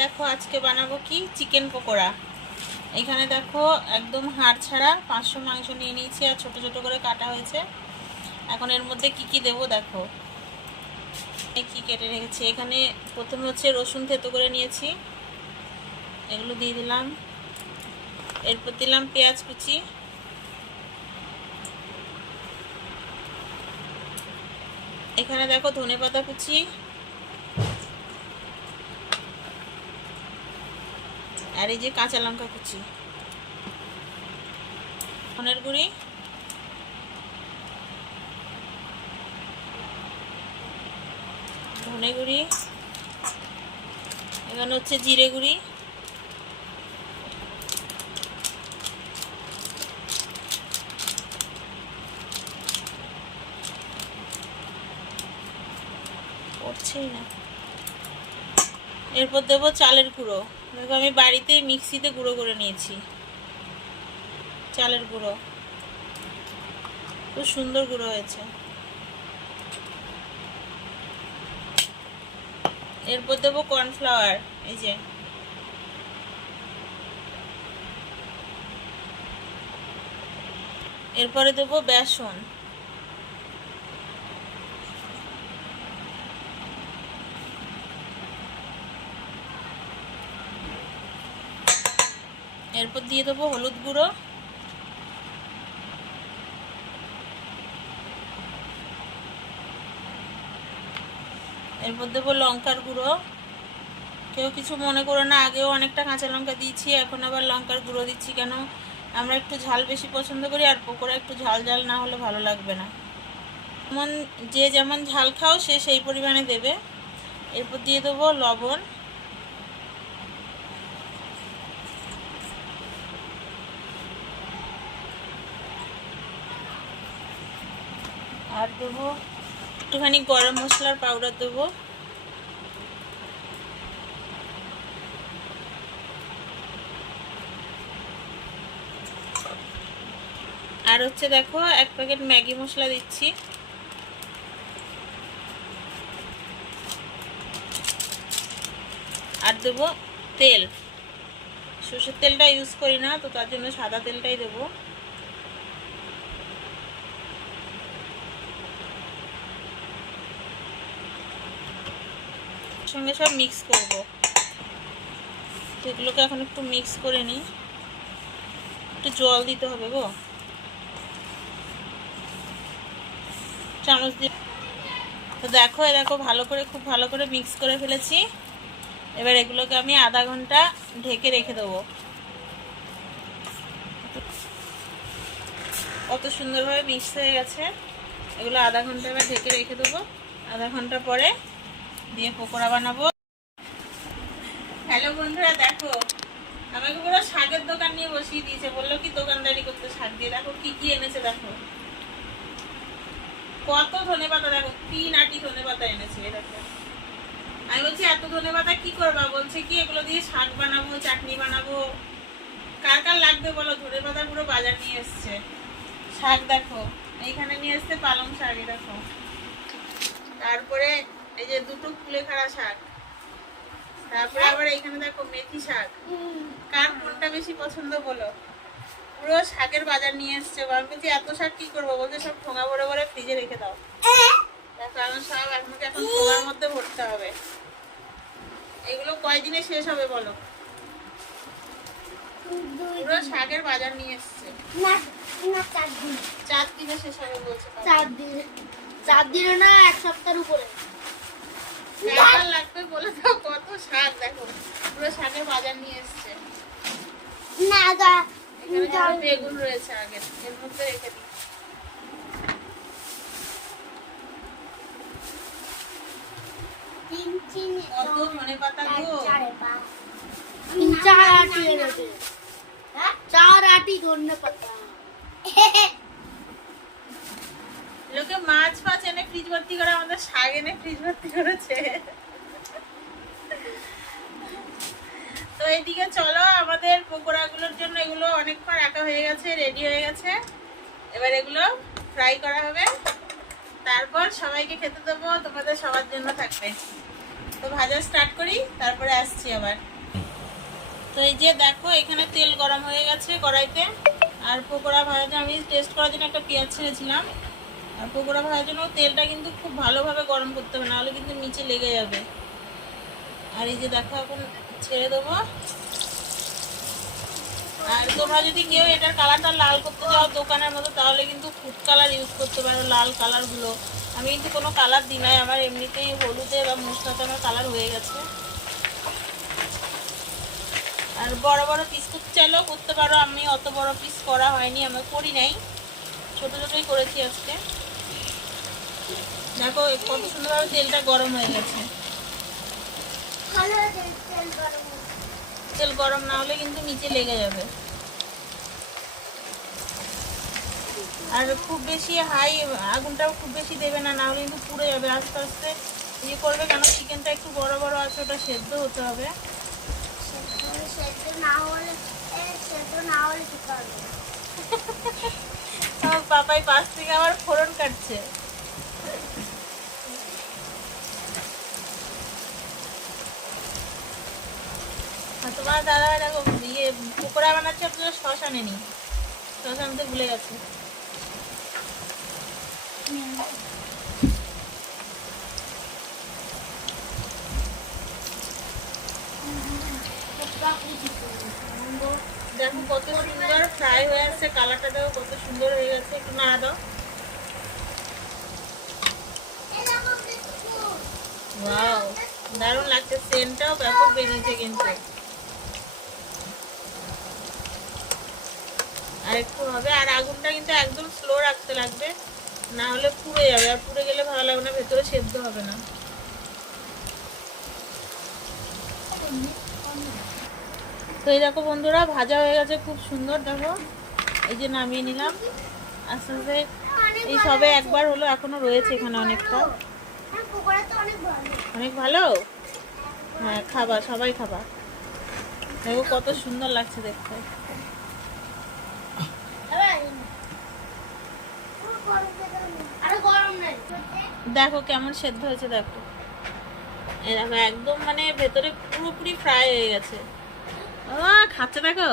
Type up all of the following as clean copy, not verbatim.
দেখো আজকে বানাবো কি চিকেন পকোড়া। এখানে দেখো একদম হাড় ছাড়া 500 মাংস নিয়ে নিয়েছি আর ছোট ছোট করে কাটা হয়েছে। এখন এর মধ্যে কি কি দেবো দেখো, কি কেটে রেখেছি। এখানে প্রথমে হচ্ছে রসুন থেতো করে নিয়েছি, এগুলো দিয়ে দিলাম। এরপর দিলাম পেঁয়াজ কুচি, এখানে দেখো ধনেপাতা কুচি, আর এই যে কাঁচা লঙ্কা কুচি, ধনের গুঁড়ি, ধনে গুঁড়ি, এখানে হচ্ছে জিরে গুঁড়ি, পড়ছেই না। এরপর দেবো চালের গুঁড়ো, দেখো আমি বাড়িতে মিক্সিতে গুঁড়ো করে নিয়েছি চালের গুঁড়ো, খুব সুন্দর গুঁড়ো হয়েছে। এরপর দেবো কর্নফ্লাওয়ার, এই যে এরপরে দেবো বেসন, এরপর দিয়ে দেবো হলুদ গুঁড়ো, এরপর দেবো লঙ্কার গুঁড়ো। কেউ কিছু মনে করো না, আগেও অনেকটা কাঁচা লঙ্কা দিয়েছি, এখন আবার লঙ্কার গুঁড়ো দিচ্ছি কেন, আমরা একটু ঝাল বেশি পছন্দ করি, আর পকোড়া একটু ঝাল ঝাল না হলে ভালো লাগবে না। যেমন যে যেমন ঝাল খাও সে সেই পরিমাণে দেবে। এরপর দিয়ে দেবো লবণ, আর দেবো একটুখানি গরম মশলার পাউডার দেবো, আর হচ্ছে দেখো 1 প্যাকেট ম্যাগি মশলা দিচ্ছি, আর দেবো তেল। সরষের তেলটা ইউজ করি না তো, তার জন্য সাদা তেলটাই দেবো। সঙ্গে সব মিক্স করব, এগুলোকে এখন একটু মিক্স করে নিই। একটু জল দিতে হবে গো, চামচ দিয়ে। তো দেখো দেখো ভালো করে, খুব ভালো করে মিক্স করে ফেলেছি। এবার এগুলোকে আমি আধা ঘন্টা ঢেকে রেখে দেবো। কত সুন্দরভাবে মিক্স হয়ে গেছে। এগুলো আধা ঘন্টা এবার ঢেকে রেখে দেবো। আধা ঘন্টা পরে দিয়ে পকোড়া বানাবো। হ্যালো বন্ধুরা, দেখো আমাকে পুরো শাকের দোকান নিয়ে বসিয়ে দিয়েছে, বললো কি দোকানদারি করতে শাক দিয়ে। দেখো কি কি এনেছে, দেখো কত ধনেপাতা, দেখো 3 আটি ধনেপাতা এনেছে। দেখো আমি বলছি এত ধনেপাতা কি করবা, বলছে কি এগুলো দিয়ে শাক বানাবো, চাটনি বানাবো। কার কার লাগবে বলো, ধনেপাতা পুরো বাজার নিয়ে এসছে। শাক দেখো এইখানে নিয়ে এসছে পালং শাক, দেখো তারপরে এই যে 2টো কুলেখাড়া শাক, তারপরে আবার এইখানে দেখো মেথি শাক। কার কোনটা বেশি পছন্দ বলো। পুরো শাকের বাজার নিয়ে এসছে। আমি বলছি এত শাক কি করবো, বলছে সব ঠোঙা ভরে ভরে ফ্রিজে রেখে দাও। দেখো এখন সব আপনাকে এখন ঠোঙার মধ্যে ভরতে হবে। এগুলো কয়দিনে শেষ হবে বলো। পুরো শাকের বাজার নিয়ে এসছে। 4 দিনে শেষ হবে বলছে। 4 দিনে না, 1 সপ্তাহের উপরে লাগবে বলে তো। কত শাক দেখো, পুরো শাকের বাজার নিয়ে এসছে। না এখানে বেগুন রয়েছে আগের, এর মধ্যে রেখে দিই। কত ধনেপাতা গো, 4 আটি এনেছে। 4 আটি ধনেপাতা। লোকে মাছ ফাছ এনে ফ্রিজ ভর্তি করে, আমাদের শাক এনে ফ্রিজ ভর্তি করেছে। তো এইদিকে চলো, আমাদের পকোড়াগুলোর জন্য এগুলো অনেকক্ষণ রাখা হয়ে গেছে, রেডি হয়ে গেছে। এবার এগুলো ফ্রাই করা হবে, তারপর সবাইকে খেতে দেবো। তোমাদের সবার জন্য থাকবে। তো ভাজা স্টার্ট করি, তারপরে আসছি আবার। তো এই যে দেখো এখানে তেল গরম হয়ে গেছে কড়াইতে। আর পকোড়া ভাজা আমি টেস্ট করার জন্য একটা পেঁয়াজ ছেড়েছিলাম। আর পকোড়া ভাজার জন্য তেলটা কিন্তু খুব ভালোভাবে গরম করতে হবে, নাহলে কিন্তু নিচে লেগে যাবে। আর এই যে দেখো এখন ছেড়ে দেবো। আর তোমরা যদি কেউ এটার কালারটা লাল করতে যাও দোকানের মতো, তাহলে কিন্তু ফুড কালার ইউজ করতে পারো, লাল কালারগুলো। আমি কিন্তু কোনো কালার দিই নাই, আমার এমনিতেই হলুদে বা মশলাতে আমার কালার হয়ে গেছে। আর বড় বড় পিস করতে চাইলেও করতে পারো, আমি অত বড় পিস করা হয়নি, আমি করি নাই, ছোট ছোটই করেছি আজকে। দেখো কত সুন্দরভাবে তেলটা গরম হয়ে গেছে। তেল গরম না হলে কিন্তু নিচে লেগে যাবে। আর খুব বেশি হাই আগুনটাও খুব বেশি দেবে না, না হলে কিন্তু পুড়ে যাবে। আস্তে আস্তে ইয়ে করবে, কেন চিকেনটা একটু বড় বড় আছে, ওটা সেদ্ধ হতে হবে। আমার পাপাই পাশ থেকে আবার ফোড়ন কাটছে। তোমার দাদা দেখো ইয়ে পকোড়া বানাচ্ছে, আপনারা সস আনেনি, সস আনতে ভুলে গেছে। দেখো কত সুন্দর ফ্রাই হয়ে আসছে, কালারটা দেখো কত সুন্দর হয়ে গেছে। একটু নাড়া দাও। ওয়াও, দারুণ লাগছে, সেন্টটাও ব্যাপক বেরিয়েছে কিন্তু। আর একটু হবে, আর আগুনটা কিন্তু একদম স্লো রাখতে লাগবে, না হলে পুড়ে যাবে। আর পুড়ে গেলে ভালো লাগবে না, ভেতরে সেদ্ধ হবে না। তো এই দেখো বন্ধুরা, ভাজা হয়ে গেছে খুব সুন্দর। দেখো এই যে নামিয়ে নিলাম আস্তে আস্তে। এই সবে একবার হলো, এখনো রয়েছে এখানে অনেকটা। অনেক ভালো। হ্যাঁ খাবা, সবাই খাবা। দেখো কত সুন্দর লাগছে দেখতে। দেখো কেমন সেদ্ধ হয়েছে, দেখো এই দেখো একদম মানে ভেতরে পুরোপুরি ফ্রাই হয়ে গেছে। খাচ্ছে দেখো।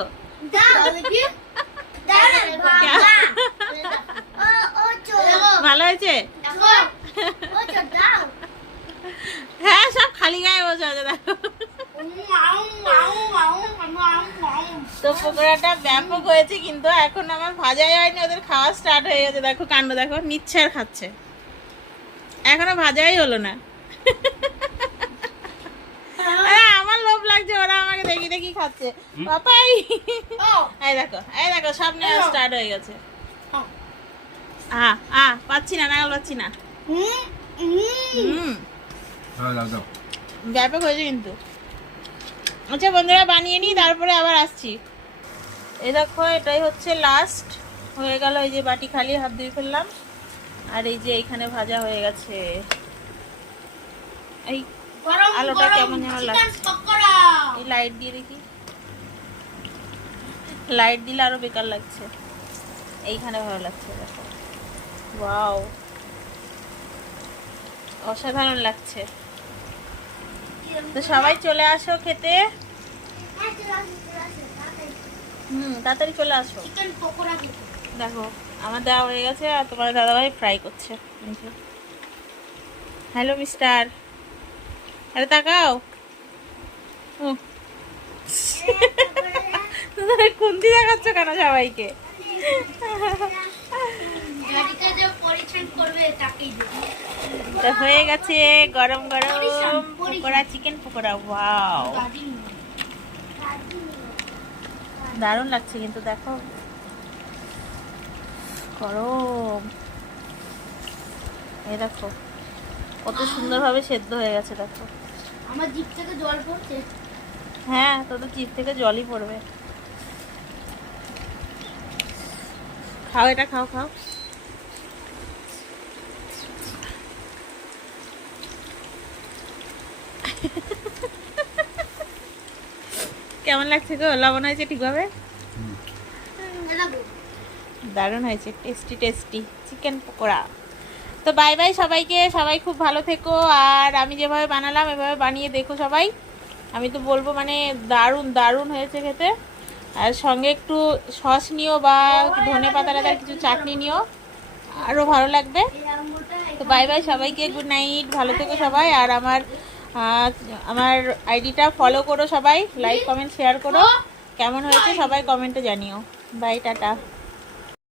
ভালো হয়েছে। হ্যাঁ সব খালি গায়ে বসে আছে দেখো। তো পকোড়াটা ব্যাপক হয়েছে, কিন্তু এখন আমার ভাজাই হয়নি, ওদের খাওয়া স্টার্ট হয়ে গেছে। দেখো কাণ্ড দেখো, নিচ্ছে আর খাচ্ছে, এখনো ভাজাই হলো না। আমার লোভ লাগছে, ওরা আমাকে দেখি দেখি খাচ্ছে। পাপাই এই দেখো, এই দেখো সব নেওয়া স্টার্ট হয়ে গেছে। পাচ্ছি না, নাগাল পাচ্ছি না। ব্যাপক হয়েছে কিন্তু। আচ্ছা বন্ধুরা, বানিয়ে নিই, তারপরে আবার আসছি। এই দেখো এটাই হচ্ছে লাস্ট হয়ে গেল। এই যে বাটি খালি, হাত ধুয়ে ফেললাম। আর এই যে এইখানে ভাজা হয়ে গেছে। এই আলোটা কেমন যেন লাগছে, এই লাইট দিয়ে দেখি, লাইট দিলে আরো বেকার লাগছে, এইখানে ভালো লাগছে। দেখো ওয়াও, অসাধারণ লাগছে। তো সবাই চলে আসো খেতে। তাড়াতাড়ি চলে আসো। দেখো আমার দেওয়া হয়ে গেছে, আর তোমার দাদাভাই ফ্রাই করছে। হ্যালো মিস্টার, আরে তাকাও। খুন্তি দেখাচ্ছ কেন সবাইকে? তো হয়ে গেছে গরম গরম পকোড়া, চিকেন পকোড়া। ওয়াও, দারুণ লাগছে কিন্তু। দেখো গরম, এই দেখো কত সুন্দরভাবে সেদ্ধ হয়ে গেছে। দেখো আমার জিভ থেকে জল পড়ছে। হ্যাঁ, তোদের জিভ থেকে জলই পড়বে। খাও, এটা খাও, খাও। কেমন লাগছে গো? লবণ হয়েছে ঠিকভাবে? দারুণ হয়েছে, টেস্টি টেস্টি চিকেন পকোড়া। তো বাই বাই সবাইকে, সবাই খুব ভালো থেকো। আর আমি যেভাবে বানালাম এভাবে বানিয়ে দেখো সবাই। আমি তো বলবো মানে দারুণ দারুণ হয়েছে খেতে। আর সঙ্গে একটু সস নিও বা ধনে পাতা টাতার কিছু চাটনি নিও, আরও ভালো লাগবে। তো বাই বাই সবাইকে, গুড নাইট, ভালো থেকো সবাই। আর আমার আইডিটা ফলো করো সবাই, লাইক কমেন্ট শেয়ার করো। কেমন হয়েছে সবাই কমেন্টে জানিও। Bye, tata.